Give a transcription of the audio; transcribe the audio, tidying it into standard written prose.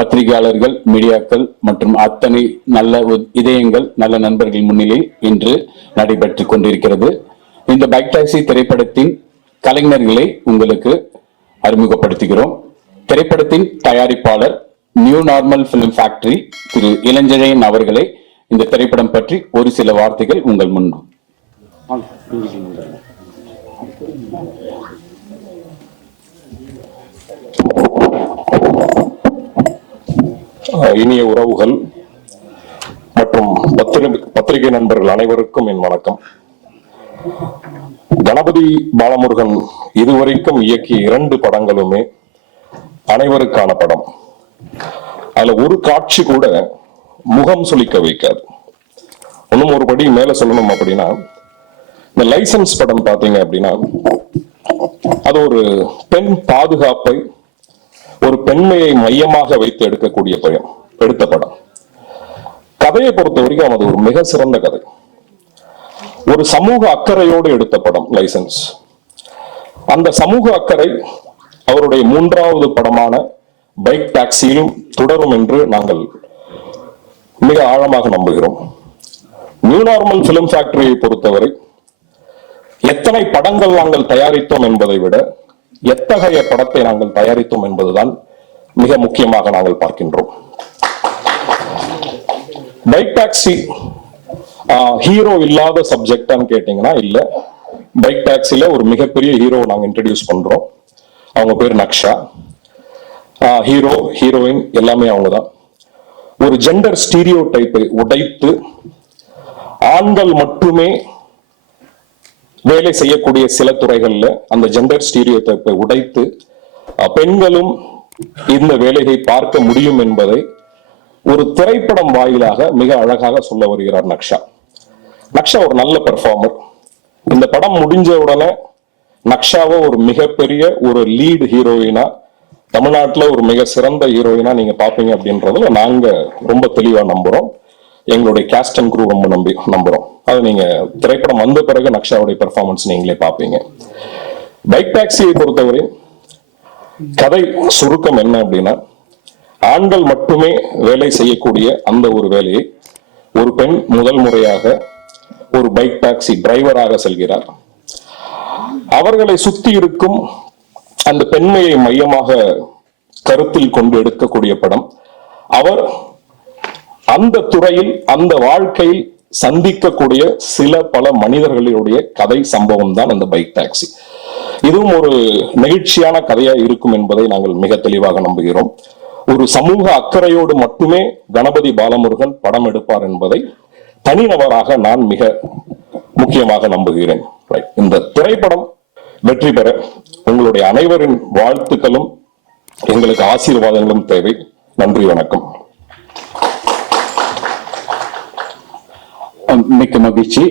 பத்திரிகையாளர்கள், மீடியாக்கள் மற்றும் அத்தனை நல்ல இதயங்கள், நல்ல நண்பர்கள் முன்னிலை இன்று நடைபெற்றுக் கொண்டிருக்கிறது. இந்த பைக் டாக்ஸி திரைப்படத்தின் கலைஞர்களை உங்களுக்கு அறிமுகப்படுத்துகிறோம். திரைப்படத்தின் தயாரிப்பாளர் நியூ நார்மல் பிலிம் ஃபேக்டரி திரு இளஞ்செழியன் அவர்களை இந்த திரைப்படம் பற்றி ஒரு சில வார்த்தைகள் உங்கள் முன். இனிய உறவுகள் மற்றும் பத்திரிகை நண்பர்கள் அனைவருக்கும் என் வணக்கம். கணபதி பாலமுருகன் இதுவரைக்கும் இயக்கிய 2 படங்களுமே அனைவருக்கான படம். அதுல ஒரு காட்சி கூட முகம் சுளிக்க வைக்காது. இன்னும் ஒரு படி மேல சொல்லணும் அப்படின்னா, இந்த லைசன்ஸ் படம் பாத்தீங்க அப்படின்னா, அது ஒரு பெண் பாதுகாப்பை, ஒரு பெண்மையை மையமாக வைத்து எடுத்த படம். கதையை பொறுத்த வரைக்கும் அது ஒரு மிக சிறந்த கதை. ஒரு சமூக அக்கறையோடு எடுத்த படம் லைசன்ஸ். அந்த சமூக அக்கறை அவருடைய 3வது படமான பைக் டாக்ஸியிலும் தொடரும் என்று நாங்கள் மிக ஆழமாக நம்புகிறோம். நியூ நார்மல் பிலிம் ஃபேக்டரியை பொறுத்தவரை எத்தனை படங்கள் நாங்கள் தயாரித்தோம் என்பதை விட எத்தகைய படத்தை நாங்கள் தயாரித்தோம் என்பதுதான் மிக முக்கியமாக நாங்கள் பார்க்கின்றோம். பைக் டாக்ஸி ஹீரோ இல்லாத சப்ஜெக்டான்னு கேட்டீங்கன்னா இல்ல. பைக் டாக்ஸில ஒரு மிகப்பெரிய ஹீரோ நாங்க இன்ட்ரடியூஸ் பண்றோம். அவங்க பேர் நக்ஷா. ஹீரோ, ஹீரோயின் எல்லாமே அவங்கதான். ஒரு ஜெண்டர் ஸ்டீரியோ டைப்பை உடைத்து ஆண்கள் மட்டுமே வேலை செய்யக்கூடிய சில துறைகள்ல அந்த ஜெண்டர் ஸ்டீரியோ டைப்பை உடைத்து பெண்களும் இந்த வேலையை பார்க்க முடியும் என்பதை ஒரு திரைப்படம் வாயிலாக மிக அழகாக சொல்ல வருகிறார் நக்ஷா. நக்ஷா ஒரு நல்ல பெர்ஃபார்மர். இந்த படம் முடிஞ்ச உடனே நக்ஷாவை ஒரு மிகப்பெரிய ஒரு லீடு ஹீரோயினா, தமிழ்நாட்டுல ஒரு மிக சிறந்த ஹீரோயினா நீங்க பாப்பீங்க அப்படின்றதுல நாங்க ரொம்ப தெளிவா நம்புறோம். எங்களுடைய கேஸ்ட் அண்ட் க்ரூ ரொம்ப நம்புறோம். அது நீங்க திரைப்படம் வந்த பிறகு நக்ஷாவுடைய பெர்ஃபார்மன்ஸ் நீங்களே பாப்பீங்க. பைக் டாக்ஸியை பொறுத்தவரை கதை சுருக்கம் என்ன அப்படின்னா, ஆண்கள் மட்டுமே வேலை செய்யக்கூடிய அந்த ஒரு வேலையை ஒரு பெண் முதல் முறையாக ஒரு பைக் டாக்ஸி டிரைவராக செல்கிறார். அவர்களை சுத்தி இருக்கும் அந்த பெண்மையை மையமாக கருத்தில் கொண்டு எடுக்கக்கூடிய படம். அவர் அந்த துறையில், அந்த வாழ்க்கையில் சந்திக்கக்கூடிய பல மனிதர்களுடைய கதை சம்பவம் தான் அந்த பைக் டாக்ஸி. இதுவும் ஒரு நெகிழ்ச்சியான கதையா இருக்கும் என்பதை நாங்கள் மிக தெளிவாக நம்புகிறோம். ஒரு சமூக அக்கறையோடு மட்டுமே கணபதி பாலமுருகன் படம் எடுப்பார் என்பதை தனிநபராக நான் மிக முக்கியமாக நம்புகிறேன். இந்த திரைப்படம் வெற்றி பெற உங்களுடைய அனைவரின் வாழ்த்துக்களும் எங்களுக்கு ஆசீர்வாதங்களும் தேவை. நன்றி, வணக்கம். மிக்க மகிழ்ச்சி.